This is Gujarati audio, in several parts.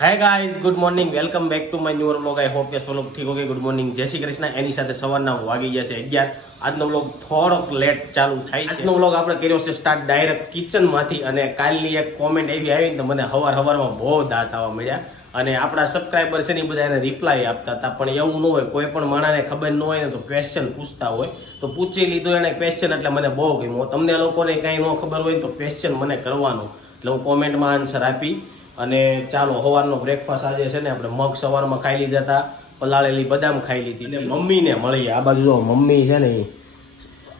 Hi guys good morning welcome back to my new vlog I hope કે સો લોગ ઠીક ઓકે ગુડ મોર્નિંગ જય શ્રી કૃષ્ણ. એની સાથે સવારના વાગી ગયા છે અગિયાર. આજનો વ્લોગ થોડોક લેટ ચાલુ થાય છે. આજનો વ્લોગ આપણે કર્યો છે સ્ટાર્ટ ડાયરેક્ટ કિચનમાંથી અને કાલની એક કોમેન્ટ એવી આવી ને મને હવાર હવારમાં બહુ દાંત આવવા મળ્યા અને આપણા સબસ્ક્રાઈબર છે ને બધા એને રિપ્લાય આપતા હતા. પણ એવું ન હોય, કોઈ પણ માણસને ખબર ન હોય ને તો ક્વેશ્ચન પૂછતા હોય. તો પૂછી લીધો એને ક્વેશ્ચન એટલે મને બહુ ગમ્યું. તમને લોકોને કાંઈ ન ખબર હોય તો ક્વેશ્ચન મને કરવાનો. એટલે હું કોમેન્ટમાં આન્સર આપી. અને ચાલો સવારનો બ્રેકફાસ્ટ આજે છે ને આપણે મગ સવારમાં ખાઈ લીધા હતા પલાળેલી બદામ ખાઈ લીધી. અને મમ્મીને મળીએ. આ બાજુ જો મમ્મી છે ને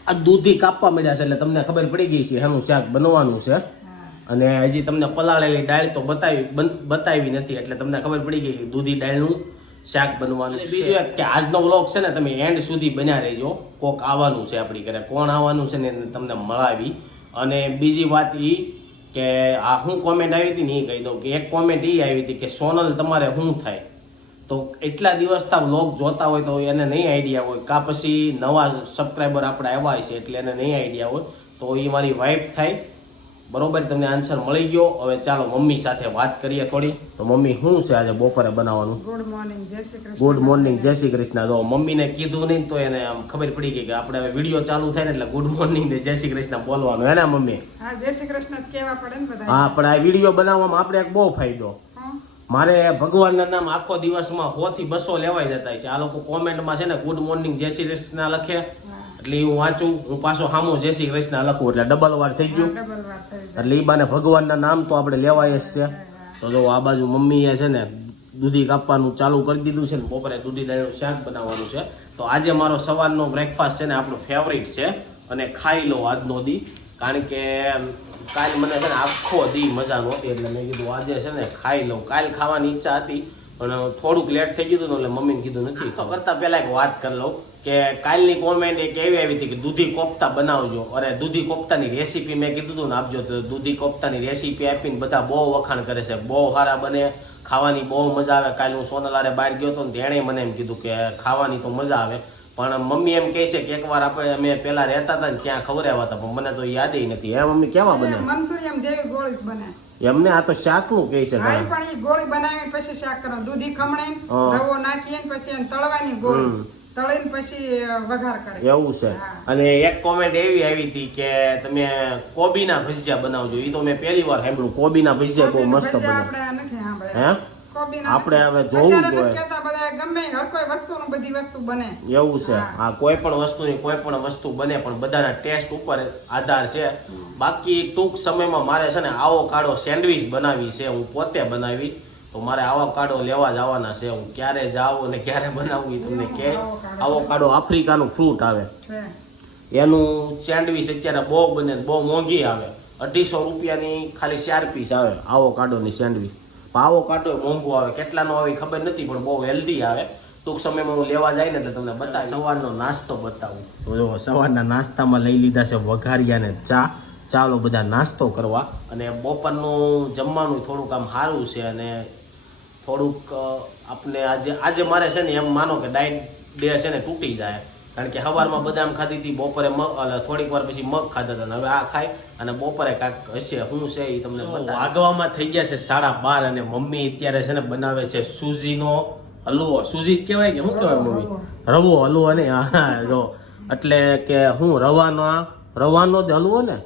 આ દૂધી કાપવા મળ્યા છે એટલે તમને ખબર પડી ગઈ છે એનું શાક બનવાનું છે. અને હજી તમને પલાળેલી ડાળ તો બતાવી બન- બતાવી નથી એટલે તમને ખબર પડી ગઈ કે દૂધી ડાળનું શાક બનવાનું છે. બીજું એક કે આજનો વ્લોગ છે ને તમે એન્ડ સુધી બન્યા રહેજો. કોક આવવાનું છે આપણી ઘરે કોણ આવવાનું છે ને તમને મળાવી. અને બીજી વાત એ કે આ હું કોમેન્ટ આવી હતી ને એ કહી દઉં કે એક કોમેન્ટ એ આવી હતી કે સોનલ તમારે શું થાય? તો એટલા દિવસ તા વ્લોગ જોતા હોય તો એને નહીં આઈડિયા હોય. કાં પછી નવા સબસ્ક્રાઈબર આપણે આવ્યા છે એટલે એને નહીં આઈડિયા હોય. તો એ મારી વાઈફ થાય. બરોબર તમને આન્સર મળી ગયો. હવે ચાલો મમ્મી સાથે વાત કરીએ થોડી. તો મમ્મી શું છે આજે બપોરે બનાવવાનું? ગુડ મોર્નિંગ જય શ્રી કૃષ્ણ. ગુડ મોર્નિંગ જય શ્રી કૃષ્ણ. તો મમ્મીને કીધું નહીં તો એને આમ ખબર પડી ગઈ કે આપણે હવે વીડિયો ચાલુ થાય ને એટલે ગુડ મોર્નિંગ ને જય શ્રી કૃષ્ણ બોલવાનું. હે ને મમ્મી? હા જય શ્રી કૃષ્ણ કહેવા પડે ને બધા હા પણ આ વીડિયો બનાવવામાં આપણે એક બહુ ફાયદો? મારે ભગવાનના નામ આખો દિવસમાં સો થી બસો લેવાઈ જતા છે. આ લોકો કોમેન્ટમાં છે ને ગુડ મોર્નિંગ જય શ્રી કૃષ્ણ લખે. એટલે હું વાંચું હું પાછો સામો જય શ્રી કૃષ્ણ લખું. એટલે ડબલ વાર થઈ ગયું. એટલે ઈ બાને ભગવાનના નામ તો આપણે લેવાય જ છે. તો જો આ બાજુ મમ્મીએ છે ને દૂધી કાપવાનું ચાલુ કરી દીધું છે ને બપોરે દૂધી દાળનું શાક બનાવવાનું છે. તો આજે મારો સવારનો બ્રેકફાસ્ટ છે ને આપણું ફેવરિટ છે. અને ખાઈ લો આજનો દી. કારણ કે કાલ મને છે ને આખો દી મજા નહોતી એટલે મેં કીધું આજે છે ને ખાઈ લઉં. કાલ ખાવાની ઈચ્છા હતી, પણ થોડુંક લેટ થઈ ગયું હતું એટલે મમ્મીને કીધું નથી. તો કરતાં પહેલાં એક વાત કરી લઉં કે કાલની કોમેન્ટ એક એવી આવી હતી કે દૂધી કોફતા બનાવજો. અરે, દૂધી કોફતાની રેસીપી મેં કીધું હતું ને આપજો તો દૂધી કોફતાની રેસીપી આપીને બધા બહુ વખાણ કરે છે. બહુ સારા બને, ખાવાની બહુ મજા આવે. કાલે હું સોનલારે બહાર ગયો હતો ને તેણે મને એમ કીધું કે ખાવાની તો મજા આવે. પણ મમ્મી એમ કહે છે કે એકવાર આપણે અમે પેલા રહેતા હતા ને ત્યાં ખવડાવ્યા હતા પણ મને તો યાદ નથી. હે મમ્મી કેવા બને મંચુરિયમ જેવી ગોળી બને. એમને આ તો શાકનું કહે છે હા પણ એ ગોળી બનાવીને પછી શાક કરો દૂધી ખમણી રવો નાખીએ પછી એને તળવાની ગોળી. તળીને પછી વઘાર કરે. એવું છે. અને એક કોમેન્ટ એવી આવી હતી કે તમે કોબીના ભજીયા બનાવજો. એ તો મેં પહેલી વાર સાંભળ્યું. કોબીના ભજીયા બહુ મસ્ત બને. આપણે હે? આપણે હવે જોવું જોઈએ. ગમે હર કોઈ વસ્તુનું બધી વસ્તુ બને. એવું છે. હા. આ કોઈ પણ વસ્તુની કોઈ પણ વસ્તુ બને પણ બધાના ટેસ્ટ ઉપર આધાર છે. બાકી ટૂંક સમયમાં મારે છે ને આવો કાળો સેન્ડવિચ બનાવી છે હું પોતે બનાવી. તો મારે આવો કાળો લેવા જવાના છે હું ક્યારે જાઉં અને ક્યારે બનાવું એ તમને કે. આવો કાળો આફ્રિકાનું ફ્રૂટ આવે. એનું સેન્ડવિચ અત્યારે બહુ બને બહુ મોંઘી આવે. અઢીસો રૂપિયાની ખાલી ચાર પીસ આવે આવો કાઢોની સેન્ડવિચ. આવો કાઢો મોંઘો આવે કેટલાનો આવે ખબર નથી પણ બહુ હેલ્ધી આવે. ટૂંક સમયમાં હું લેવા જાય ને એટલે તમને બતાવી સવારનો નાસ્તો બતાવું. તો જો સવારના નાસ્તામાં લઈ લીધા છે વઘારિયા ને ચા. ચાલો બધા નાસ્તો કરવા. અને બપોરનું જમવાનું થોડુંક આમ સારું છે અને થોડુંક આપણે આજે આજે મારે છે ને એમ માનો કે ડાયટ ડે છે ને તૂટી જાય. કારણ કે સવારમાં બદામ ખાધી હતી બપોરે મગ થોડીક વાર પછી મગ ખાધા હતા હવે આ ખાય અને બપોરે કાંઈક હશે શું છે એ તમને વાગવામાં થઈ ગયા છે સાડા બાર અને મમ્મી અત્યારે છે ને બનાવે છે સૂજીનો હલવો. સુજી કહેવાય કે શું કહેવાય મમ્મી? રવો હલવો નહીં હા જો. એટલે કે હું રવાનો રવાનો જ હલવો ને?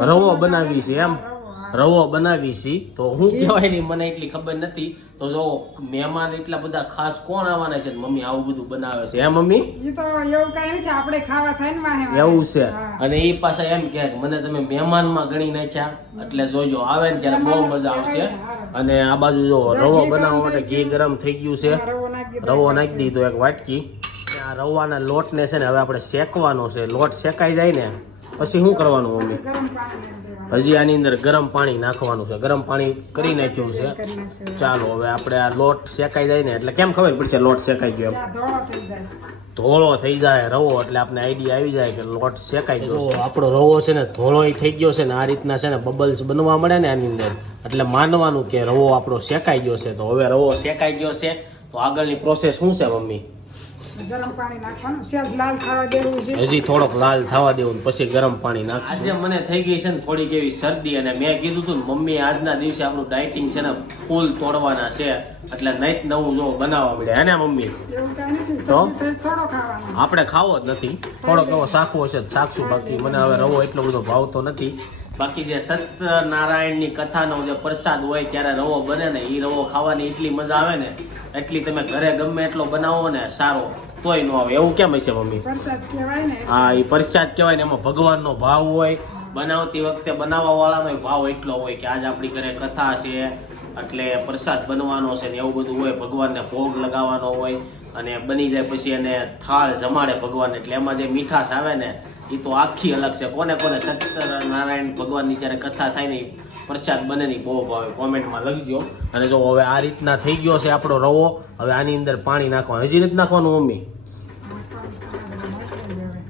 રવો બનાવી છે એમ? રવો, રવો બનાવી છે. તો હું કહેવાય નહીં મને એટલી ખબર નથી. તો જો મહેમાન એટલા બધા ખાસ કોણ આવવાના છે મમ્મી આવું બધું બનાવે છે? હે મમ્મી? એ તો એવું કઈ નથી આપણે ખાવા થાય ને વાહે. એવું છે. અને એ પાછા એમ કે મને તમે મહેમાનમાં ગણી નાખ્યા. એટલે જોજો આવે ને ત્યારે બહુ મજા આવશે. અને આ બાજુ જો રવો બનાવવા માટે ઘી ગરમ થઈ ગયું છે. રવો નાખી દીધો. રવો નાખી દીધો એક વાટકી. આ રવાના લોટને છે ને હવે આપણે શેકવાનો છે. લોટ શેકાઈ જાય ને પછી શું કરવાનું મમ્મી? હજી આની અંદર ગરમ પાણી નાખવાનું છે. ગરમ પાણી કરી નાખ્યું છે. ચાલો હવે આપણે આ લોટ શેકાઈ જાય ને એટલે કેમ ખબર પડશે લોટ શેકાઈ ગયો એમ? ધોળો થઈ જાય. ધોળો થઈ જાય રવો એટલે આપણે આઈડિયા આવી જાય કે લોટ શેકાઈ ગયો આપણો રવો છે ને ધોળો થઈ ગયો છે ને આ રીતના છે ને બબલ્સ બનવા મળે ને આની અંદર. એટલે માનવાનું કે રવો આપણો શેકાઈ ગયો છે. તો હવે રવો શેકાઈ ગયો છે. તો આગળની પ્રોસેસ શું છે મમ્મી? ગરમ પાણી નાખવાનું. સેજ લાલ થવા દેવું છે. હજી થોડોક લાલ થવા દેવું ને પછી ગરમ પાણી નાખ આજે મને થઈ ગઈ છે ને થોડીક એવી શરદી અને મેં કીધું હતું ને મમ્મી આજના દિવસે આપણું ડાયટિંગ છે ને ફૂલ તોડવાના છે. એટલે નઈત નવું જો બનાવવા મળ્યા. હે ને મમ્મી? તો? થોડો આપણે ખાવો જ નથી. થોડોક એવો શાખવો છે શાકશું બાકી? મને હવે રવો એટલો બધો ભાવતો નથી. બાકી જે સત્યનારાયણની કથાનો જે પ્રસાદ હોય ત્યારે રવો બને ને એ રવો ખાવાની એટલી મજા આવે ને એટલી તમે ઘરે ગમે એટલો બનાવો ને સારો. તોય ન આવે. એવું કેમ હશે મમ્મી? હા એ પરસાદ કહેવાય ને એમાં ભગવાનનો ભાવ હોય બનાવતી વખતે બનાવવા વાળાનો ભાવ એટલો હોય કે આજ આપણી ઘરે કથા છે એટલે પ્રસાદ બનવાનો છે ને એવું બધું હોય ભગવાનને ભોગ લગાવવાનો હોય અને બની જાય પછી એને થાળ જમાડે ભગવાન એટલે એમાં જે મીઠાશ આવે ને એ તો આખી અલગ છે. કોને કોને સત્યનારાયણ ભગવાનની જ્યારે કથા થાય ને પ્રસાદ બને ની બહુ ભાવે. કોમેન્ટમાં લખજો. અને જો હવે આ રીતના થઈ ગયો છે આપણો રવો હવે આની અંદર પાણી નાખવાનું. હજી નથી નાખવાનું મમ્મી?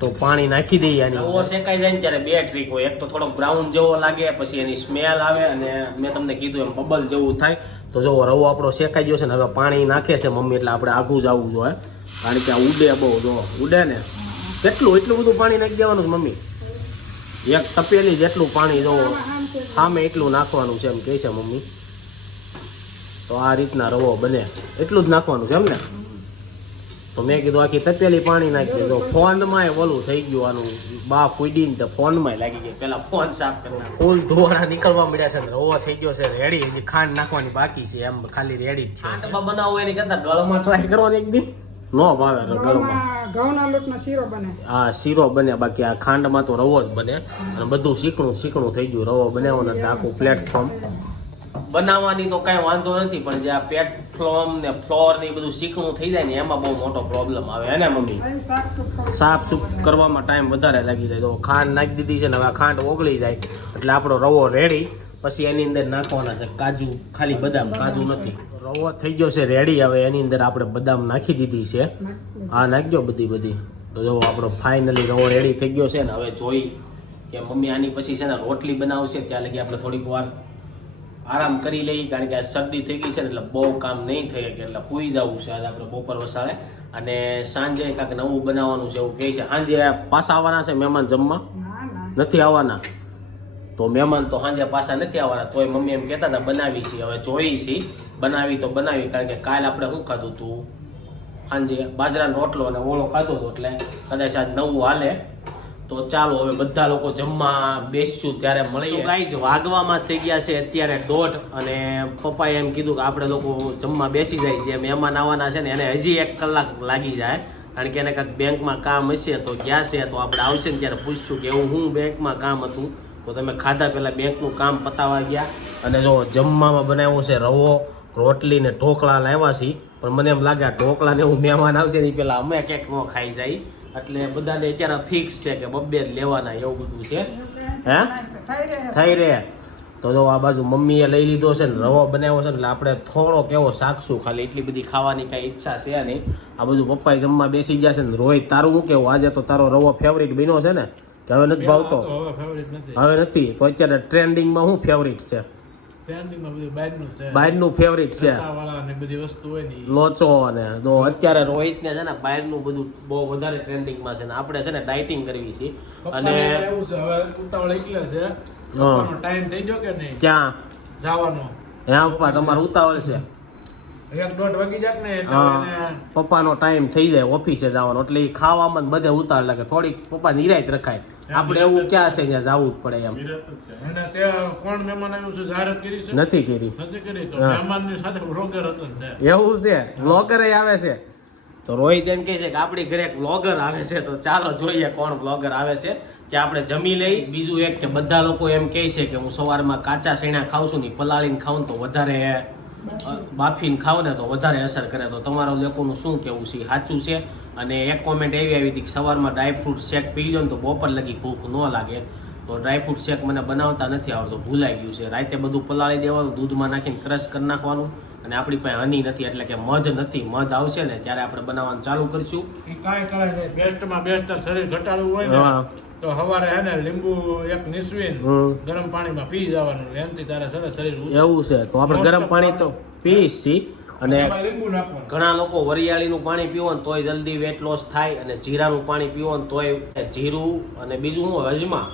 તો પાણી નાખી દઈએ આની રવો શેકાઈ જાય ને ત્યારે બે ટ્રીક હોય. એક તો થોડોક બ્રાઉન જેવો લાગે પછી એની સ્મેલ આવે અને મેં તમને કીધું એમ બબલ જેવું થાય. તો જો રવો આપણો શેકાઈ ગયો છે ને હવે પાણી નાખે છે મમ્મી એટલે આપણે આઘું જ આવવું જોઈએ. કારણ કે આ ઉડે બહુ જો ઉડે ને કેટલું એટલું બધું પાણી નાખી દેવાનું છે મમ્મી. એક તપેલી જેટલું પાણી જો સામે એટલું નાખવાનું છે એમ કહે છે મમ્મી. તો આ રીતના રવો બને. એટલું જ નાખવાનું છે એમ ને? તો મેં કીધું આખી તપેલી પાણી નાખી દીધું ફોનમાં ઓલું થઈ ગયું આનું બા ફૂડીને તો ફોનમાં લાગી ગઈ પેલા ફોન સાફ કરી ફૂલ ધોવાના નીકળવા મળ્યા છે રવો થઈ ગયો છે રેડી. હજી ખાંડ નાખવાની બાકી છે એમ ખાલી રેડી જ છે. બનાવો બનાવવું એની કરતા ગળમાં ટ્રાય કરવાની એક દી. નો ભાવે તો ઘઉંમાં ઘઉંના લોટનો શીરો બને. હા શીરો બને બાકી આ ખાંડમાં તો રવો જ બને. અને બધું શીકણું શીકણું થઈ ગયું રવો બનાવવાનો એટલે આખું પ્લેટફોર્મ બનાવવાની તો કાંઈ વાંધો નથી પણ જે આ પ્લેટફોર્મ ને ફ્લોર ને બધું શીકણું થઈ જાય ને એમાં બહુ મોટો પ્રોબ્લેમ આવે એને મમ્મી? સાફ સૂફ કરવામાં ટાઈમ વધારે લાગી જાય. તો ખાંડ નાખી દીધી છે ને હવે ખાંડ ઓગળી જાય. એટલે આપણો રવો રેડી પછી એની અંદર નાખવાના છે કાજુ ખાલી બદામ કાજુ નથી. રવો થઈ ગયો છે રેડી હવે એની અંદર આપણે બદામ નાખી દીધી છે. હા નાખજો બધી બધી. તો જો આપણો ફાઇનલી રવો રેડી થઈ ગયો છે ને હવે જોઈ કે મમ્મી આની પછી છે ને રોટલી બનાવશે. ત્યાં લગી આપણે થોડીક વાર આરામ કરી લઈએ કારણ કે આ શરદી થઈ ગઈ છે ને એટલે બહુ કામ નહીં થઈ શકે એટલે પૂઈ જવું છે આજે આપણે બપોર વસાળે અને સાંજે કાંઈક નવું બનાવવાનું છે એવું કહે છે. સાંજે પાછા આવવાના છે મહેમાન જમવા? નથી આવવાના? તો મહેમાન તો સાંજે પાછા નથી આવવાના, તોય મમ્મી એમ કહેતા હતા, બનાવી છીએ હવે જોઈ છીએ બનાવી તો બનાવી, કારણ કે કાલ આપણે શું ખાધું હતું સાંજે બાજરાનો રોટલો અને ઓળો ખાધો હતો એટલે કદાચ આજ નવું હાલે. તો ચાલો હવે બધા લોકો જમવા બેસશું, ત્યારે મળીએ. ગાઈઝ વાગવામાં થઈ ગયા છે અત્યારે દોઢ અને પપ્પાએ એમ કીધું કે આપણે લોકો જમવા બેસી જાય, જે મહેમાન આવવાના છે ને, એને હજી એક કલાક લાગી જાય. કારણ કે એને કાંઈક બેંકમાં કામ હશે, તો ગયા છે, તો આપણે આવશે ને ત્યારે પૂછશું કે એવું હું બેંકમાં કામ હતું? તો તમે ખાધા પહેલાં બેંકનું કામ પતાવવા ગયા અને જો જમવામાં બનાવ્યો છે રવો રોટલી ને ઢોકળા લાવ્યા છે. પણ મને એમ લાગે ઢોકળા ને એવું મહેમાન આવશે ને પહેલાં અમે ક્યાંક ન ખાઈ જાય. એટલે બધાને અત્યારે ફિક્સ છે કે બબ્બે જ લેવાના એવું બધું છે. હે? થઈ રહે. તો જો આ બાજુ મમ્મીએ લઈ લીધો છે ને રવો બનાવ્યો છે એટલે આપણે થોડો કેવો શાકશું ખાલી એટલી બધી ખાવાની કાંઈ ઈચ્છા છે નહીં. આ બધું પપ્પાએ જમવા બેસી ગયા છે ને રોહિત તારું શું કેવું આજે તો તારો રવો ફેવરિટ બન્યો છે ને? કે હવે નથી ભાવતો. હવે નથી. તો અત્યારે ટ્રેન્ડિંગમાં શું ફેવરિટ છે? બહારનું ફેવરિટ છે. ને ને લોચો અને તો અત્યારે રોહિતને છે ને બહારનું બધું બહુ વધારે ટ્રેન્ડિંગમાં છે ને આપણે છે ને ડાયટિંગ કરવી છે. અને ટાઈમ થઈ ગયો કે નહીં? ક્યાં? જવાનો. ત્યાં પપ્પા તમારે ઉતાવળ છે. એક દોઢ વાગી જાય ને એટલે પપ્પાનો ટાઈમ થઈ જાય ઓફિસે જવાનો. એટલે એ ખાવામાં બધે ઉતાર લાગે. થોડીક પપ્પા નિરાયત રખાય. આપણે એવું ક્યાં છે. ત્યાં જવું જ પડે એમ. એને ત્યાં કોણ મહેમાન આવ્યું છે? જાહેરાત કરી છે? નથી કરી. નથી કરી? તો મહેમાનની સાથે બ્રોકર હતો છે એવું છે. બ્લોગર આવે છે. તો રોહિત એમ કહે છે કે આપણી ઘરે એક બ્લોગર આવે છે. તો ચાલો જોઈએ કોણ બ્લોગર આવે છે. કે આપણે જમી લઈ. બીજું એક કે બધા લોકો એમ કહે છે કે હું સવારમાં કાચા શેણા ખાઉં છું ને પલાળીને ખાઉં તો વધારે બાફીને ખાવ ને તો વધારે અસર કરે. તો તમારા લોકોનું શું કેવું છે? સાચું છે? અને એક કોમેન્ટ એવી આવી હતી કે સવારમાં ડ્રાયફ્રૂટ શેક પી લો ને તો બપોર લગી ભૂખ ન લાગે. તો ડ્રાયફ્રૂટ શેક મને બનાવતા નથી આવડતો ભૂલાઈ ગયું છે. રાતે બધું પલાળી દેવાનું દૂધમાં નાખીને ક્રશ કરી નાખવાનું અને આપણી પાસે હની નથી એટલે કે મધ નથી. મધ આવશે ને ત્યારે આપણે બનાવવાનું ચાલુ કરીશું. કાંઈ કરાય નહીં. બેસ્ટમાં બેસ્ટ શરીર ઘટાડવું હોય તો સવારે હે ને લીંબુ એક નીસવીને ગરમ પાણીમાં પી જવાનું. એનાથી તારે સરસ શરીર એવું છે. તો આપણે ગરમ પાણી તો પીશ છી અને લીંબુ નાખવાનું. ઘણા લોકો વરિયાળીનું પાણી પીવો ને તોય જલ્દી વેટ લોસ થાય અને જીરાનું પાણી પીવો ને તોય જીરું અને બીજું હું અજમા.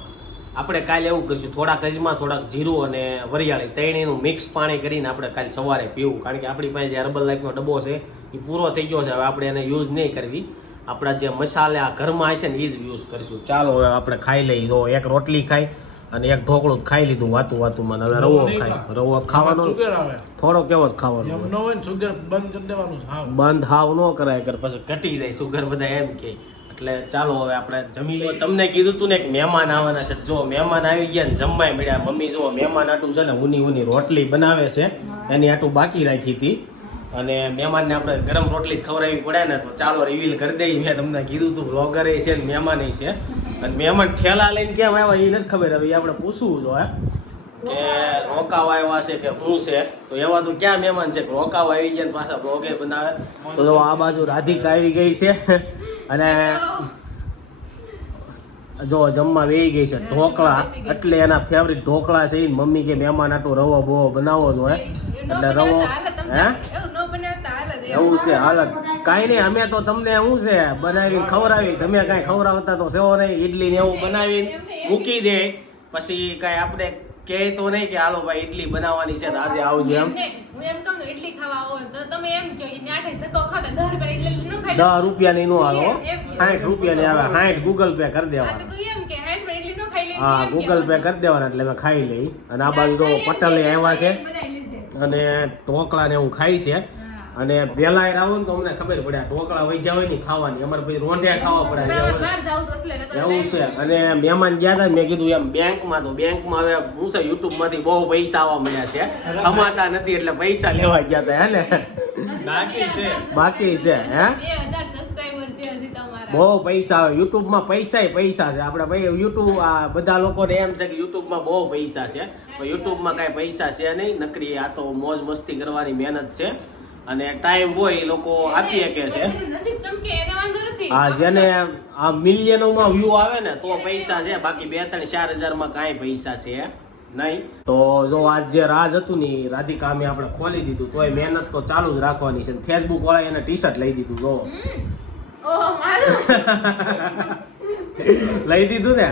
આપણે કાલે એવું કરીશું થોડાક અજમા થોડાક જીરું અને વરિયાળી ત્રણેયનું મિક્સ પાણી કરીને આપણે કાલે સવારે પીવું. કારણ કે આપણી પાસે જે હર્બલ લાઈફનો ડબ્બો છે એ પૂરો થઈ ગયો છે. હવે આપણે એને યુઝ નહીં કરવી. આપણા જે મસાલા ઘરમાં હશે ને એ જ યુઝ કરીશું. ચાલો હવે આપણે ખાઈ લઈએ. જો એક રોટલી ખાઈ અને એક ઢોકળું જ ખાઈ લીધું વાતું વાતું મને હવે રવો ખાય રવો ખાવાનો. સુગર આવે. થોડો કેવો જ ખાવાનો એમ ન હોય ને સુગર બંધ કરી દેવાનું હાવ. બંધ હાવ ન કરાય કર પછી ઘટી જાય. સુગર બધા એમ કે. એટલે ચાલો હવે આપણે જમી લઈએ. તમને કીધું તું ને એક મહેમાન આવવાના છે. જો મહેમાન આવી ગયા ને જમવાય મળ્યા. મમ્મી જો મહેમાન આટું છે ને ઉની ઉની રોટલી બનાવે છે. એની આટું બાકી રાખી હતી. અને મહેમાનને આપણે ગરમ રોટલી જ ખવડાવવી પડે ને તો ચાલો રિવીલ કરી દઈએ. મેં તમને કીધું તું બ્લોગર છે ને મહેમાન છે. અને મહેમાન ઠેલા લઈને કેમ આવ્યા એ નથી ખબર હવે, એ આપણે પૂછવું જોઈએ કે રોકાવા આવ્યા છે કે શું છે? તો એવા તો ક્યાં મહેમાન છે? રોકાવ આવી ગયા પાછા બ્લોગે બનાવે. તો આ બાજુ રાધિકા આવી ગઈ છે. અને જો જમવા વેહી ગઈ છે ઢોકળા એટલે એના ફેવરિટ ઢોકળા છે મમ્મી કે મહેમાન આટલું રવો બવો બનાવો જોઈએ એટલે રવો હે? એવું છે હાલત કાંઈ નહીં અમે તો તમને શું છે બનાવીને ખવડાવી. તમે કાંઈ ખવડાવતા તો સેવો નહીં. ઇડલી ને એવું બનાવીને મૂકી દે. પછી કાંઈ આપણે કહે તો નહીં કે હાલો ભાઈ ઇડલી બનાવવાની છે આજે આવજો એમ હું એમ કહું ઇડલી ખાવા આવો. તો તમે એમ કહો કે ન્યાઠે ધક્કો ખાતા દસ રૂપિયા ઇડલી ન ખાઈ નો આવો એમ, એમ. સાઠ રૂપિયાની આવે સાઠ ગૂગલ પે કરી આ તો એમ કે હાઈટમાં ઇડલી ન ખાઈ લે. હા ગૂગલ પે કરી દેવાના એટલે મેં ખાઈ લઈ. અને આ બાજુ પટેલે આવ્યા છે. અને ઢોકળા ને એવું ખાય છે. અને વેલા આવો ને તો અમને ખબર પડે ઢોકળા વહી જાય ને ખાવાની. અમારે પછી રોંઢિયા ખાવા પડે. એવું છે. અને મહેમાન ગયા હતા મેં કીધું એમ બેંકમાં તો બેંકમાં હવે હું છે યુટ્યુબમાંથી બહુ પૈસા આવવા મળ્યા છે. કમાતા નથી એટલે પૈસા લેવા ગયા હતા હે ને? બાકી છે. બાકી છે હે? બહુ પૈસા આવે. યુટ્યુબમાં પૈસા પૈસા છે. આપણે ભાઈ યુટ્યુબ આ બધા લોકોને એમ છે કે યુટ્યુબમાં બહુ પૈસા છે. પણ યુટ્યુબમાં કાંઈ પૈસા છે નહીં. નકરી આ તો મોજ મસ્તી કરવાની મહેનત છે. અને ટાઈમ હોય એ લોકો આપી શકે છે. હા જેને આ મિલિયનોમાં વ્યૂ આવે ને તો પૈસા છે. બાકી બે ત્રણ ચાર હજારમાં કાંઈ પૈસા છે નહીં. તો જો આજ જે રાજ હતું ને રાધિકા અમે આપણે ખોલી દીધું. તોય મહેનત તો ચાલુ જ રાખવાની છે. ફેસબુક વાળા એને ટી શર્ટ લઈ દીધું જો. લઈ દીધું ને?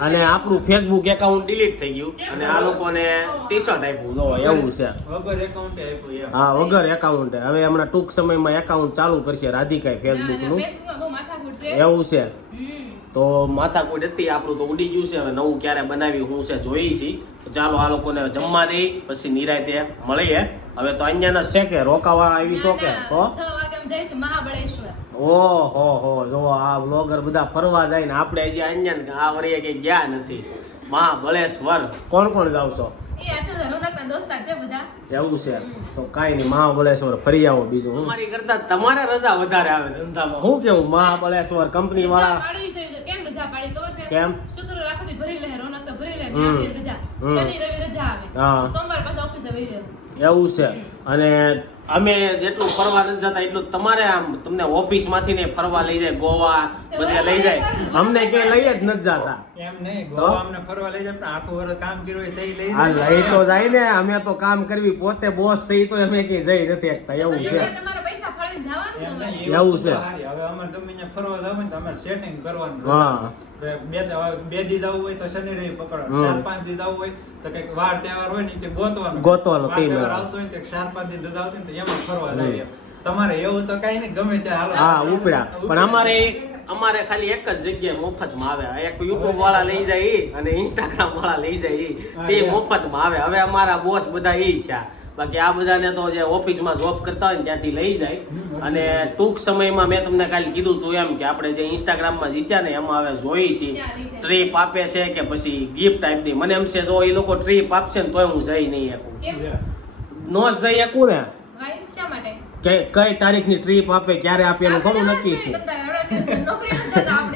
અને આપણું ફેસબુક એકાઉન્ટ ડિલીટ થઈ ગયું. અને આ લોકોને ટી શર્ટ આપ્યું. જો એવું છે. વગર એકાઉન્ટે આપ્યું હા વગર એકાઉન્ટ હવે હમણાં ટૂંક સમયમાં એકાઉન્ટ ચાલુ કરશે રાધિકાએ ફેસબુકનું ફેસબુકનું. એવું છે. તો માથાકૂટ હતી આપણું તો ઉડી ગયું છે. હવે નવું ક્યારે બનાવી હું છે જોઈ છી. તો ચાલો આ લોકોને જમવા દઈ પછી નિરાયતે મળીએ. હવે તો અહીંયાના છે કે રોકાવા આવી છો કે તો મહાબળેશ્વર. ઓહો હો જો આ બ્લોગર બધા ફરવા જાય ને આપણે હજી અહીંયા આ વરીએ કે ગયા નથી. મહાબળેશ્વર. કોણ કોણ જાવ છો? એવું છે. તો કાંઈ નહીં મહાબળેશ્વર ફરી આવો બીજું અમારી કરતા તમારે રજા વધારે આવે ધંધામાં. શું કેવું મહાબળેશ્વર કંપની વાળા? કેમ રજા પાડી ખબર છે? કેમ? શુક્ર રાખો ભરી લે રોનક તો ભરી લે રજા. શનિ રવિ રજા હા. આવે સોમવાર પાછા ઓફિસે વહી જાય. એવું છે. અને અમે જેટલું ફરવા નથી જતા એટલું તમારે આમ તમને ઓફિસમાંથી ને ફરવા લઈ જાય ગોવા બધે લઈ જાય. અમને ક્યાંય લઈ જ નથી જતા. એમ નહીં ગોવા અમને ફરવા લઈ જાય પણ આખું વર્ષ કામ કર્યું હોય તઈ લઈ જાય. લઈ તો જાય ને અમે તો કામ કરવી પોતે બોસ થઈ તો અમે કે જઈ નથી એવું છે. એવું છે. હવે અમારે ગમે ત્યાં ફરવા જવું હોય ને તો અમારે setting કરવાનું હા. બે બે દી જવું હોય તો શનિ રવિ પકડવાનું ચાર પાંચ દી જવું હોય તો કંઈક વાર તહેવાર હોય ને તે ગોતવાનું. ગોતવાનું, તે આવતો હોય ને ચાર પાંચ દિન રજા આવતી હોય તો એમાં ફરવા જાય તમારે એવું તો કઈ નહીં ગમે ત્યાં હા ઉપડા. પણ અમારે અમારે ખાલી એક જ જગ્યાએ મફતમાં આવે. એક યુટ્યુબ વાળા લઈ જાય અને ઇન્સ્ટાગ્રામ વાળા લઈ જાય ઈ. તે મફતમાં આવે. હવે અમારા બોસ બધા ઈ થયા. બાકી આ બધાને તો જે ઓફિસમાં જોબ કરતા હોય ને ત્યાંથી લઈ જાય. અને ટૂંક સમયમાં મેં તમને કાલે કીધું તું એમ કે આપણે જે ઇન્સ્ટાગ્રામમાં જીત્યા ને એમાં હવે જોઈ છીએ. ટ્રીપ આપે છે કે પછી ગિફ્ટ આપી દે. મને એમ છે જો એ લોકો ટ્રીપ આપશે ને તોય હું જઈ નહીં શકું. નો જઈ શકું ને? ભાઈ શા માટે? કે કઈ તારીખની ટ્રીપ આપે ક્યારે આપે એનું ખબર નક્કી છે.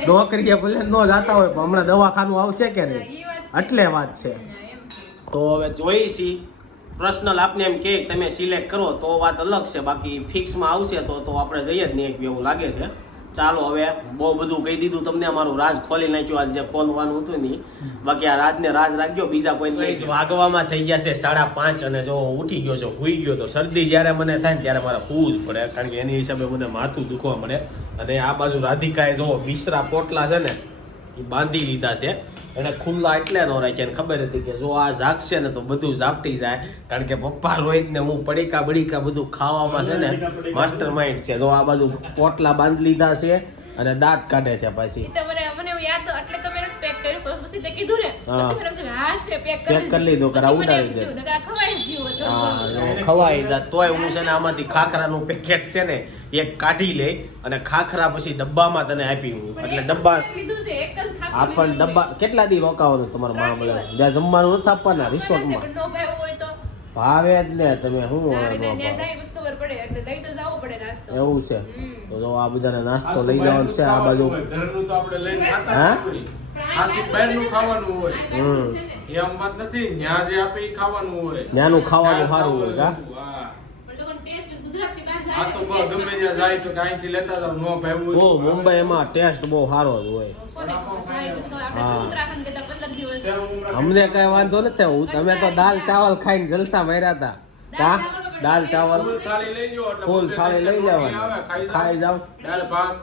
નોકરીએ ભલે ન જાતા હોય પણ હમણાં દવાખાનું આવશે કે નહીં? ઈ વાત છે. એટલે વાત છે. તો હવે જોઈ છી પર્સનલ આપને એમ કે તમે સિલેક્ટ કરો તો વાત અલગ છે. બાકી ફિક્સમાં આવશે તો તો આપણે જઈએ જ નહીં એક એવું લાગે છે. ચાલો હવે બહુ બધું કહી દીધું તમને. અમારું રાજ ખોલી નાખ્યું. આજે જે ખોલવાનું હતું નહીં બાકી આ રાજને રાજ રાખજો. બીજા કોઈ નહીં. વાગવામાં થઈ ગયા છે સાડા પાંચ અને જો ઉઠી ગયો છે, હુઈ ગયો, તો શરદી જ્યારે મને થાય ને ત્યારે મારે હોવું જ પડે. કારણ કે એની હિસાબે મને માથું દુખવા મળે. અને આ બાજુ રાધિકાએ જો મિશ્રા પોટલા છે ને એ બાંધી દીધા છે. એને ખુલ્લા એટલે નો રાખે એને ખબર હતી કે જો આ જાગશે ને તો બધું ઝાપટી જાય. કારણ કે પપ્પા રોહિત ને હું પડીકા બડીકા બધું ખાવામાં છે ને માસ્ટર માઇન્ડ છે. જો આ બાજુ પોટલા બાંધી લીધા છે અને દાંત કાઢે છે પછી. મને મને યાદ એટલે તો મેં પેક કર્યું. પછી તે કીધું ને હા. પછી મને એમ થયું કે હાશ ને પેક કરી લીધું, ઉડાડી દે. થયું, ખવાઈ ગયું હા જો ખવાઈ જાત. તોય હું છે ને આમાંથી ખાખરાનું પેકેટ છે ને એક કાઢી લે અને ખાખરા પછી ડબ્બામાં તને આપી હું. એટલે ડબ્બા લીધું છે, એક જ ખાખું આ પણ ડબ્બા કેટલા દી રોકાવાનું તમારે મા મળે જ્યાં જમવાનું નથી આપવાના રિસોર્ટમાં ભાવે જ ને તમે શું ખબર પડે એટલે લઈ તો જવો પડે નાસ્તો એવું છે. તો જો આ બધાને નાસ્તો લઈ જવાનો છે આ બાજુ. ઘરનું તો આપણે લઈને ખાતા હા? બહારનું? ખાવાનું હોય? એ આમ વાત નથી ન્યા જે આપે એ ખાવાનું હોય ન્યાનું ખાવાનું સારું હોય, કા? મુંબઈમાં ટેસ્ટ બહુ સારો જ હોય કોને ખબર જાય પછી તો આપણે હા. ઉત્તરાખંડ ગયા તા 15 દિવસ ત્યાં ઉમરા અમને કઈ વાંધો નથી તમે તો દાલ ચાવલ ખાઈને જલસા માર્યા હતા કા દાલ ચાવલ ફૂલ થાળી લઈ લ્યો એટલે ફૂલ થાળી લઈ આવે, લેવાની ખાઈ જાવ દાળ ભાત.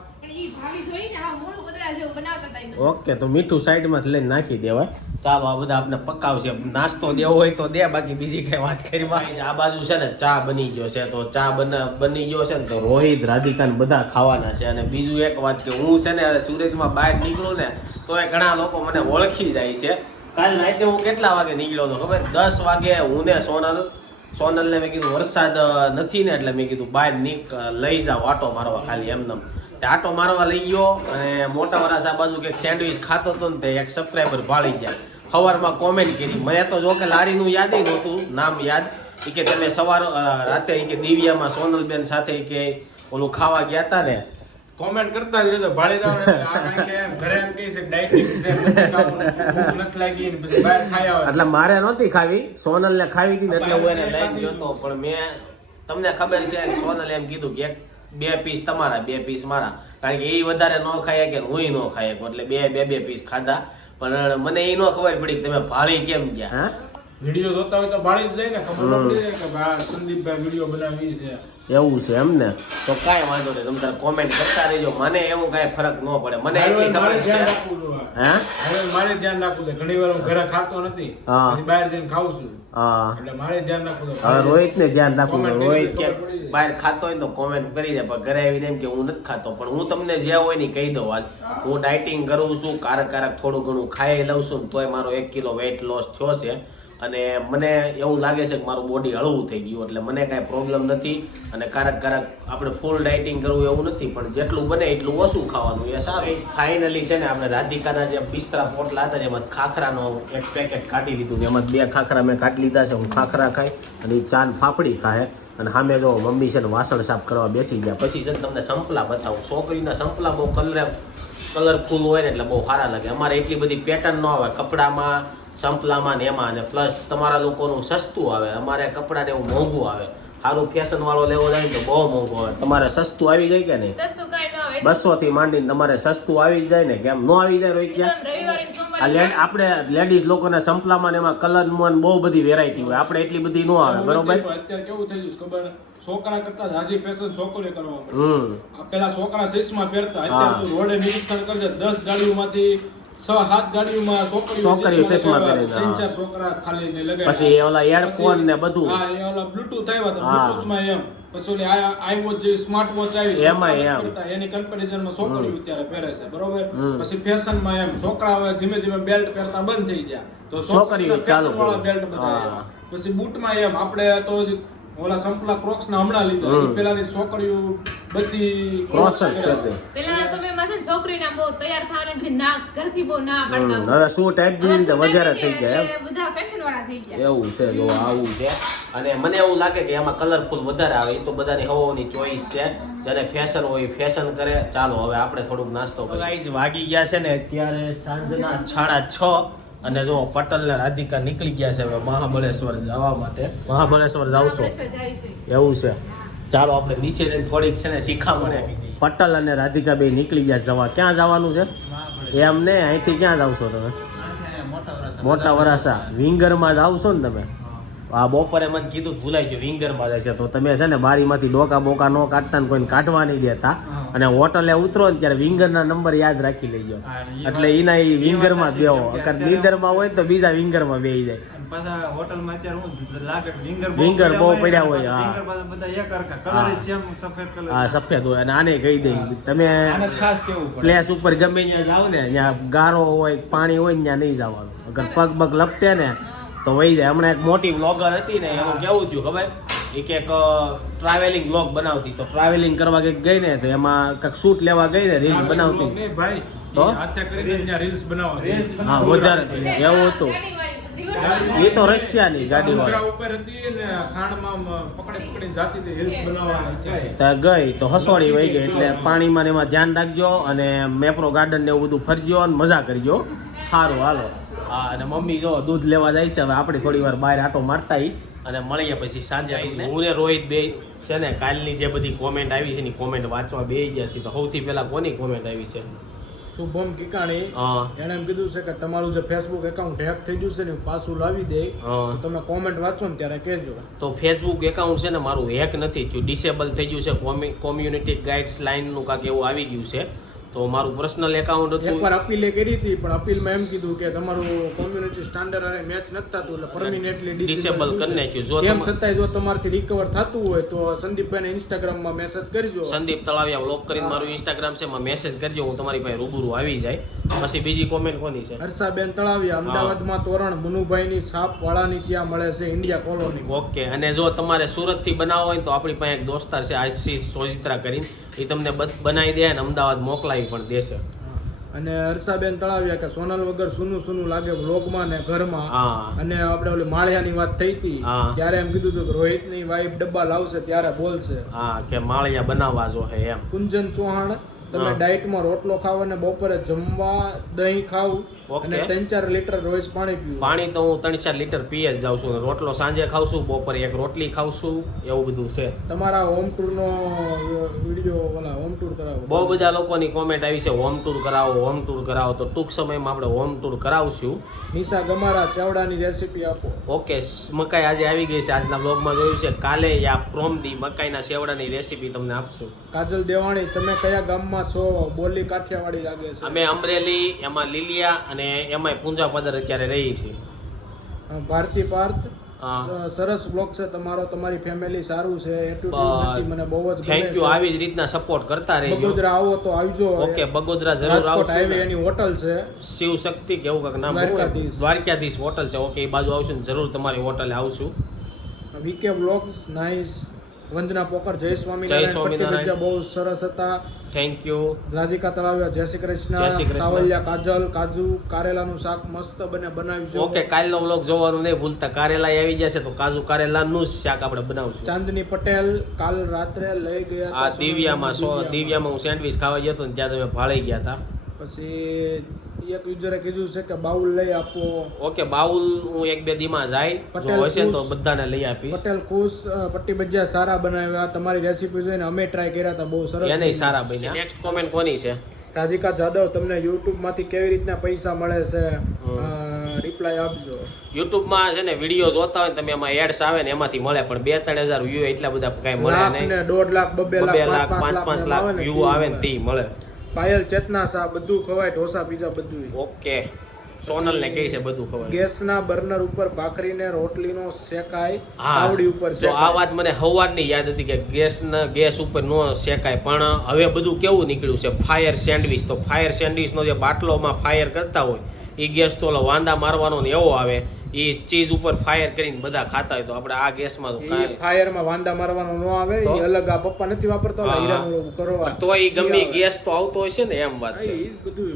ઓકે તો મીઠું સાઈડમાં લઈને નાખી દેવાય. ચાલો આ બધા આપણે પકાવશે. નાસ્તો દેવો હોય તો દે બાકી બીજી કઈ વાત કરી આ બાજુ છે ને ચા બની ગયો છે તો ચા બના બની ગયો છે ને તો રોહિત રાધિકા ને બધા ખાવાના છે. અને બીજું એક વાત કે હું છે ને સુરતમાં બહાર નીકળું ને તો એ ઘણા લોકો મને ઓળખી જાય છે. કાલ રાતે હું કેટલા વાગે નીકળ્યો હતો ખબર? દસ વાગે હું ને સોનલ સોનલને મેં કીધું, વરસાદ નથી ને, એટલે મેં કીધું બહાર નીક લઈ જાઓ, આટો મારવા ખાલી એમને તે આટો મારવા લઈ ગયો અને મોટા વરાસા બાજુ કંઈક સેન્ડવિચ ખાતો હતો ને તે એક સબસ્ક્રાઈબર ભાળી ગયા. સવારમાં કોમેન્ટ કરી. મેં તો જો કે લારીનું યાદ નહોતું, નામ યાદ. એ કે તમે સવાર રાતે કે દિવ્યામાં સોનલબેન સાથે કે ઓલું ખાવા ગયા હતા ને કોમેન્ટ કરતા જ રહેજો. ભાળી જાવ આ કે એમ ઘરે એમ કહી છે ડાયટની વિશે નથી લાગી ને પછી બહાર ખાઈ આવે. એટલે મારે નહોતી ખાવી. સોનલને ખાવી હતી ને એટલે હું એને લઈને ગયો હતો. પણ મેં તમને ખબર છે કે સોનલે એમ કીધું કે બે પીસ તમારા બે પીસ મારા. કારણ કે એ વધારે ન ખાય કે હું ન ખાય એટલે બે બે બે પીસ ખાધા. પણ મને એ ન ખબર પડી કે તમે ભાળી કેમ ગયા. હા? વીડિયો જોતા હોય તો ભાળી જ જાય ને. ખબર પડી જાય કે સંદીપભાઈ વીડિયો બનાવી છે. એવું છે એમ ને? તો કાંઈ વાંધો નહીં તમે તારે કોમેન્ટ કરતા રહેજો. મને એવું કાંઈ ફરક ન પડે. મને એટલી ખબર છે. હે? મારે ધ્યાન રાખવું છે. ઘણી વાર હું ઘરે ખાતો નથી હા. પછી બહાર જઈને ખાઉં છું. હા. એટલે મારે ધ્યાન રાખવું છે. હવે રોહિતને ધ્યાન રાખવું રોહિત કે. બહાર ખાતો હોય તો કોમેન્ટ કરી દે. પણ ઘરે આવીને એમ કે હું નથી ખાતો. પણ હું તમને જે હોય ને કહી દઉં આજ. હું ડાયટિંગ કરું છું કારક કારક થોડું ઘણું ખાઈ લઉં છું તોય મારો એક કિલો વેઇટ લોસ થયો છે. અને મને એવું લાગે છે કે મારું બોડી હળવું થઈ ગયું, એટલે મને કાંઈ પ્રોબ્લેમ નથી અને કારક કારક આપણે ફૂલ ડાયટિંગ કરવું એવું નથી, પણ જેટલું બને એટલું ઓછું ખાવાનું. એ સારું. ફાઇનલી છે ને આપણે રાધિકાના જે બિસ્તરા પોટલા હતા એમાં ખાખરાનો એક પેકેટ કાઢી લીધું એમાં બે ખાખરા મેં કાઢી લીધા છે, હું ખાખરા ખાઈ અને એ ચાંદ ફાફડી ખાય અને સામે જો મમ્મી છે ને વાસણ સાફ કરવા બેસી ગયા. પછી છે ને તમને સંપલા બતાવું. છોકરીના સંપલા બહુ કલર કલરફુલ હોય ને, એટલે બહુ સારા લાગે. અમારે એટલી બધી પેટર્ન ન આવે. કપડામાં સંપલામાં ને એમાં અને પ્લસ તમારા લોકોનું સસ્તું આવે અમારે કપડાને એવું મોંઘું આવે. સારું ફેશન વાળો લેવો જાય ને તો બહુ મોંઘો આવે. તમારે સસ્તું આવી જાય કે નહીં? સસ્તું કાંઈ ન આવે. બસો થી માંડીને તમારે સસ્તું આવી જાય ને કેમ? નો આવી જાય રોહિત ને આપણે લેડીઝ લોકોને સંપલામાં એમાં કલરમાં બહુ બધી વેરાયટી હોય. આપણે એટલી બધી નો આવે બરોબર? અત્યારે કેવું થઈ ગયું ખબર? છોકરા કરતા હાજી ફેશન છોકરીઓ કરવા પડે પેલા છોકરા શીશમાં પહેરતા અત્યારે તો રોડે નિરીક્ષણ કરજે દસ ગાડીઓમાંથી છોકરીઓ ચશ્મા છે. પછી ઓલા ને બધું. હા એ ઓલા બ્લુટૂથ આવ્યા હતા એમ પછી ઓલી જે સ્માર્ટ વોચ આવી એમાં એની કમ્પેરિઝનમાં છોકરીઓ અત્યારે પહેરે છે બરોબર. પછી ફેશનમાં એમ છોકરા હવે ધીમે ધીમે બેલ્ટ પહેરતા બંધ થઈ ગયા તો છોકરીઓ ચાલુ ફેશન. બેલ્ટ બધા. પછી બૂટમાં એમ આપણે તો ઓલા સંપલા ક્રોક્સ ના હમણાં લીધા. એ પેલાની છોકરીઓ બધી ક્રોસ જ પહેરે. પેલાના સમયમાં છે છોકરી ના બહુ તૈયાર થવાની બધી ના ઘરથી બહુ ના પાડતા હવે શું ટાઈપ હવે જીન વધારે થઈ થઈ ગયા એમ? બધા ફેશન વાળા થઈ ગયા. એવું છે જો આવું છે. અને મને એવું લાગે કે એમાં કલરફુલ વધારે આવે. એ તો બધાની હવાઓની ચોઈસ છે. જેને ફેશન હોય ફેશન કરે. ચાલો હવે આપણે થોડુંક નાસ્તો કરીએ. વાગી ગયા છે ને અત્યારે સાંજના સાડા છ. અને જો પટલ ને રાધિકા નીકળી ગયા છે હવે મહાબળેશ્વર જવા માટે. મહાબળેશ્વર જાવશો. એવું છે. ચાલો આપણે નીચે જઈને થોડીક છે ને શીખામણ આપી પટલ અને રાધિકા બે નીકળી ગયા જવા. ક્યાં જવાનું છે? એમને અહીંથી ક્યાં જાવશો તમે? મોટા વરાસા મોટા વરાસા વિંગરમાં જ આવશો ને તમે? આ બપોરે મને કીધું ભૂલાઈ ગયું વિંગરમાં જાય છે. તો તમે છે ને બારીમાંથી ડોકા બોકા ન કાઢતા ને કોઈને કાઢવા નહીં દેતા. અને હોટલે ઉતરો ને ત્યારે વિંગરના નંબર યાદ રાખી લેજો. એટલે એના એ વિંગરમાં વાત બેહો. અગર નીંદરમાં હોય તો બીજા વિંગરમાં બેહી જાય. વિંગર બહુ પડ્યા હોય, હા. હા. સફેદ હોય અને આને કહી દઈ તમે જ પ્લેસ ઉપર ગમે ત્યાં જાવ ને ત્યાં ગારો હોય પાણી હોય ત્યાં નહીં જવાનું. અગર પગ પગ લપટે ને તો વહી જાય. હમણાં એક મોટી બ્લોગર હતી ને એનું કેવું થયું ખબર? એક એક ટ્રાવેલિંગ બ્લોગ બનાવતી. તો ટ્રાવેલિંગ કરવા કંઈક ગઈ ને તો એમાં કંઈક શૂટ લેવા ગઈ ને રીલ બનાવતી. તો? રીલ્સ હા વધારે. એવું હતું. એ તો રશિયાની ગાડી વાળી ઉપર હતી ને ખાણમાં મ- પકડી પકડીને જાતી હતી રીલ્સ બનાવવા ગઈ. તો હસોડી વહી ગઈ. એટલે પાણીમાં એમાં ધ્યાન રાખજો અને મેપ્રો ગાર્ડન ને એવું બધું ફરજો અને મજા કરજો. સારું હાલો. હા અને મમ્મી જો દૂધ લેવા જાય છે હવે આપણે થોડી વાર બહાર આટો મારતા અને મળીએ પછી સાંજે આવીને હું ને રોહિત બે છે ને કાલની જે બધી કોમેન્ટ આવી છે એની કોમેન્ટ વાંચવા બે ગયા છે તો સૌથી પહેલા કોની કોમેન્ટ આવી છે? શુભમ કિકાણી. હા. એણે એમ કીધું છે કે તમારું જે ફેસબુક એકાઉન્ટ હેક થઈ ગયું છે ને એ પાછું લાવી દે. તમે કોમેન્ટ વાંચો ને ત્યારે કહેજો. તો ફેસબુક એકાઉન્ટ છે ને મારું હેક નથી થયું. ડિસેબલ થઈ ગયું છે. કોમી કોમ્યુનિટી ગાઈડ્સ લાઇનનું કાંક એવું આવી ગયું છે. તો મારું પર્સનલ એકાઉન્ટ હતું. એકવાર અપીલે કરી હતી પણ અપીલમાં એમ કીધું કે તમારું કોમ્યુનિટી સ્ટાન્ડર્ડ અને મેચ નથી થતું એટલે પરમિનેન્ટલી ડિસેબલ કરી નાખ્યું. જો તેમ છતાંય જો તમારથી રિકવર થતું હોય તો સંદીપભાઈને ઇન્સ્ટાગ્રામમાં મેસેજ કરજો. સંદીપ તળાવિયા બ્લોક કરીને મારું ઇન્સ્ટાગ્રામ છે એમાં મેસેજ કરજો હું તમારી પાસે રૂબરૂ આવી જાય. પછી બીજી કોમેન્ટ કોની છે? હર્ષાબેન તળાવિયા અમદાવાદમાં તોરણ મનુભાઈની છાપ વાળાની ત્યાં મળે છે ઇન્ડિયા કોલોની ઓકે અને જો તમારે સુરતથી બનાવવા હોય તો આપણી પાસે એક દોસ્તાર છે આશીષ સોજિત્રા કરીને. એ તમને બનાવી દે અને અમદાવાદ મોકલાવી પણ દેશે. અને હર્ષાબેન તળાવિયા કે સોનલ વગર સુનું સુનું લાગે લોકમાં ને ઘરમાં. અને આપણે ઓલી માળિયાની વાત થઈ હતી. ત્યારે એમ કીધું હતું કે રોહિતની વાઈફ ડબ્બા લાવશે ત્યારે બોલશે. હા કે માળિયા બનાવવા જો હે એમ. કુંજન ચૌહાણ તમે ડાયટમાં રોટલો ખાવ અને બપોરે જમવા દહીં ખાવ અને ત્રણ ચાર લીટર રોજ પાણી પીવું. પાણી તો હું ત્રણ ચાર લીટર પીએ જ જાઉં છું. રોટલો સાંજે ખાઉં છું બપોરે એક રોટલી ખાઉં છું એવું બધું છે. તમારા હોમ ટૂરનો વીડિયો ઓલા હોમ ટૂર કરાવો. બહુ બધા લોકોની કોમેન્ટ આવી છે હોમ ટૂર કરાવો હોમ ટૂર કરાવો. તો ટૂંક સમયમાં આપણે હોમ ટૂર કરાવશું. નિશા ગમારા ચાવડાની રેસીપી આપો. ઓકે મકાઈ આજે આવી ગઈ છે. આજના બ્લોગમાં જોયું છે કાલે યા પ્રોમ દી મકાઈના સેવડાની રેસીપી તમને આપશું. કાજલ દેવાણી તમે કયા ગામમાં છો? બોલી કાઠિયાવાડી લાગે છે. અમે અમરેલી એમાં લીલિયા અને એમાંય પૂંજા પદર અત્યારે રહી છે. ભારતી પાર્થ. સરસ બ્લોગ છે તમારો તમારી ફેમિલી સારું છે એટીટ્યુડ મને બહુ જ થેન્ક યુ આવી જ રીતના સપોર્ટ કરતા રહેજો. બગોદરા આવો તો આવજો. ઓકે બગોદરા જરૂર આવજો હાઈવે એની હોટલ છે. શિવ શક્તિ કે એવું કાંઈક નામ દ્વારકાધીશ. હોટલ છે. ઓકે એ બાજુ આવશું ને જરૂર તમારી હોટલે આવશું. VK vlogs nice Vandana poker જય સ્વામિનારાયણ સ્વામિનારાયણ. બહુ સરસ હતા. થેન્ક યુ રાધિકા તળાવ્યા જય શ્રી કૃષ્ણ. સાવલિયા કાજલ કાજુ કારેલાનું શાક મસ્ત બને બનાવ્યું ઓકે કાલનો વ્લોગ જોવાનું નહીં ભૂલતા. કારેલા આવી જશે તો કાજુ કારેલાનું જ શાક આપણે બનાવશું. ચાંદની પટેલ કાલ રાત્રે લઈ ગયા આ દિવ્યામાં સો દિવ્યામાં. દિવ્યામાં હું સેન્ડવિચ ખાવા ગયો હતો ને ત્યાં તમે ભાળી ગયા હતા. પછી એક યુઝરે કીધું છે કે બાઉલ લઈ આપો. ઓકે બાઉલ હું એક બે દીમાં જાય. પટેલ હશે ને તો બધાને લઈ આપીશ. પટેલ ખુશ પટ્ટી ભજીયા સારા બનાવ્યા. તમારી રેસીપી જોઈને અમે ટ્રાય કર્યા હતા બહુ સરસ એને સારા બન્યા. નેક્સ્ટ કોમેન્ટ કોની છે? રાધિકા જાદવ તમને યુટ્યુબમાંથી કેવી રીતના પૈસા મળે છે? રિપ્લાય આપજો. યુટ્યુબમાં છે ને વીડિયો જોતા હોય ને તમે એમાં એડ્સ આવે ને એમાંથી મળે પણ બે ત્રણ હજાર વ્યૂ એટલા બધા કઈ મળે નહીં. દોઢ લાખ બબે બે લાખ લાખ પાંચ પાંચ લાખ વ્યૂ આવે ને તે મળે. પાયલ ચેતના સા બધું ખવાય ઢોસા પીઝા બધું ઓકે. સોનલ ને કહે છે બધું ખબર ગેસના બર્નર ઉપર ભાખરીને રોટલીનો શેકાય આવડી તાવડી ઉપર જો આ વાત મને હવારની યાદ હતી કે ગેસ ગેસ ઉપર નો શેકાય પણ હવે બધું કેવું નીકળ્યું છે? Fire sandwich. તો ફાયર સેન્ડવિચનો જે બાટલોમાં ફાયર કરતા હોય એ ગેસ તો વાંદા મારવાનો ને એવો આવે. એ ચીઝ ઉપર ફાયર કરીને બધા ખાતા હોય તો આપણે આ ગેસમાં તો એ ફાયરમાં વાંદા મારવાનો ન આવે એ અલગ આ પપ્પા નથી વાપરતા. હીરાનું કરવા. તો એ ગમે ગેસ તો આવતો હશે ને એમ વાત છે. એ બધું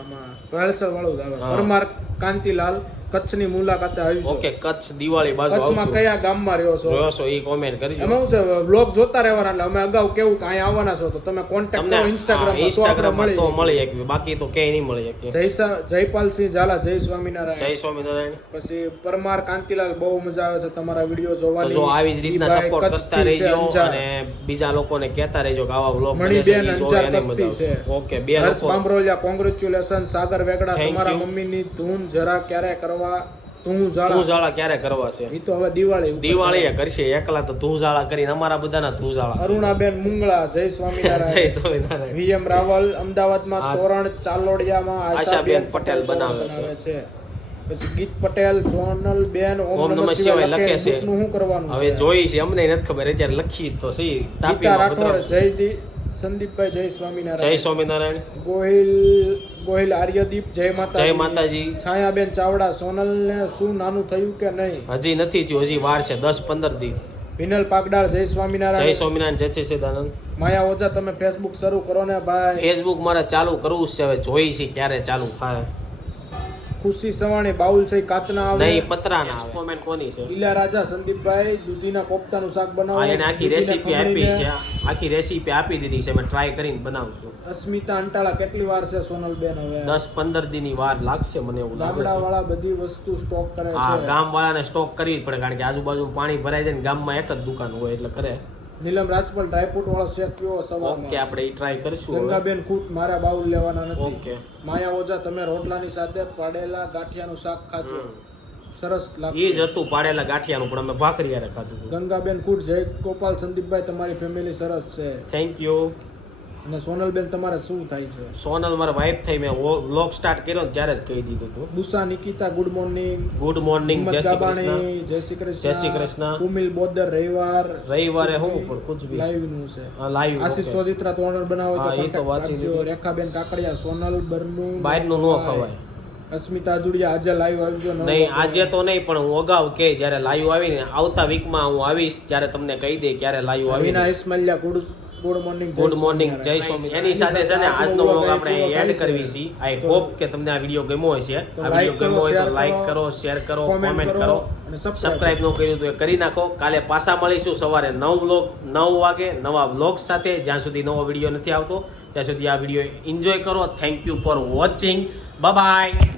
આમાં વાળું જ આવે. પરમાર કાંતિલાલ કચ્છની મુલાકાતે આવીશું ઓકે કચ્છ દિવાળી બાજુ કચ્છમાં કયા ગામમાં રહ્યો છો? રહ્યો છો એ કોમેન્ટ કરજો. એમાં શું છે બ્લોગ જોતા રહેવાના એટલે અમે અગાઉ કેવું કે અહીંયા આવવાના છો તો તમે કોન્ટેક્ટ કરો ઇન્સ્ટાગ્રામ ઇન્સ્ટાગ્રામમાં તો મળી એક બાકી તો કે નહીં મળી એક જય જયપાલસિંહ ઝાલા જય જય સ્વામિનારાયણ. સ્વામિનારાયણ પછી પરમાર કાંતિલાલ બહુ મજા આવે છે તમારા વીડિયો જોવાની. જો આવી જ રીતના સપોર્ટ કરતા રહેજો અને બીજા લોકોને કહેતા રહેજો કે આવા વ્લોગ મણિબેન અંજાર કસ્તી છે. ઓકે બે હર્ષ લોકો. કોંગ્રેચ્યુલેશન સાગર વેગડા તમારા. મમ્મીની ધૂન જરા ક્યારે કરવા તું તું ઝાળા ક્યારે કરવા છે? ઈ તો હવે દિવાળી દિવાળી કરશે એકલા તો તું ઝાળા કરીને અમારા બધાના તું ઝાળા અરુણાબેન મુંગળા જય જય સ્વામિનારાયણ. સ્વામિનારાયણ વીએમ રાવલ અમદાવાદમાં તોરણ ચાલોડિયામાં આશાબેન પટેલ બનાવે છે. પછી ગીત પટેલ સોનલ બેન ઓમ નમઃ શિવાય લખે. છે. નું શું કરવાનું હવે જોઈ છે અમને નથી ખબર અત્યારે લખી તો સી ગીતા રાઠોડ જય સંદીપભાઈ જય જય સ્વામિનારાયણ. સ્વામિનારાયણ ગોહિલ ગોહિલ આર્યદીપ જય માતા જય માતાજી. છાયાબેન ચાવડા સોનલ ને શું નાનું થયું કે નહીં? હજી નથી થયું હજી વાર છે દસ પંદર દી. વિનલ પાગડાળ જય જય સ્વામિનારાયણ સ્વામિનારાયણ જય શ્રી સદાનંદ. માયા ઓઝા તમે ફેસબુક શરૂ કરો ને ભાઈ. ફેસબુક મારે ચાલુ કરવું જ છે હવે જોઈ છે ક્યારે ચાલુ થાય. ખુશી સવાણી બાઉલ છે કાચના આવે. નહીં પતરા ના આવે કોમેન્ટ કોની છે? ઈલા રાજા સંદીપભાઈ દૂધીના કોફતાનું શાક બનાવો. આ એને આખી રેસીપી આપી છે. આખી રેસીપી આપી દીધી છે. અમે ટ્રાય કરીને બનાવશું. અસ્મિતા અંટાળા કેટલી વાર છે સોનલબેન હવે? દસ પંદર દીની વાર લાગશે મને એવું લાગે છે. વાળા બધી વસ્તુ સ્ટોક કરે છે છે. ગામ વાળાને સ્ટોક કરવી જ પડે કારણ કે આજુબાજુ પાણી ભરાય જાય ને ગામમાં એક જ દુકાન હોય એટલે કરે. નીલમ રાજપાલ ડ્રાયફ્રૂટ વાળો શેક પીવો ઓકે સવારમાં આપણે એ ટ્રાય કરશું ગંગાબેન કુટ મારા બાઉલ લેવાના નથી. ઓકે. માયા ઓજા તમે રોટલાની સાથે પાડેલા ગાંઠિયાનું શાક ખાજો. સરસ લાગે એ જ હતું પાડેલા ગાંઠિયાનું પણ અમે ભાખરી યારે ખાધું ગંગાબેન ખૂટ જય ગોપાલ સંદીપભાઈ તમારી ફેમિલી સરસ છે. થેન્ક યુ અને સોનલબેન તમારે શું થાય છે? સોનલ મારા વાઇફ થઈ મેં વ્લોગ સ્ટાર્ટ કર્યો ત્યારે જ કહી દીધું હતું બુસા Nikita good morning good morning જય શ્રી કૃષ્ણ. જય શ્રી કૃષ્ણ. જય શ્રી કૃષ્ણ. ઉમિલ બોદર રવિવાર. રવિવારે હું પણ કુછ ભી લાઈવનું છે. લાઈવ આશીષ સોજિત્રા તોરણ બનાવો તો એ તો વાંચી. લીધું. રેખાબેન કાકડિયા સોનલ બરનું બહારનું નો ખવાય. અસ્મિતા જુડિયા આજે લાઈવ આવજો નહીં આજે તો નહીં પણ હું અગાઉ કે જ્યારે લાઈવ આવીને આવતા વીકમાં હું આવીશ ત્યારે તમને કહી દે ક્યારે લાઈવ આવી વિના ઇસ્માઇલિયા good good morning good morning જય સ્વામી એની સાથે છે ને આજનો વ્લોગ આપણે એડ કરવી છે. આઈ હોપ કે તમને આ વીડિયો ગમ્યો હશે. આ વીડિયો ગમ્યો હોય તો કરો, લાઈક કરો શેર કરો કોમેન્ટ કરો અને સબસ્ક્રાઇબ ન કર્યું તો એ કરી નાખો. કાલે પાછા મળીશું સવારે નવ વ્લોગ નવ વાગે નવા વ્લોગ સાથે. જ્યાં સુધી નવો વીડિયો નથી આવતો ત્યાં સુધી આ વીડિયો એન્જોય કરો. Thank you for watching bye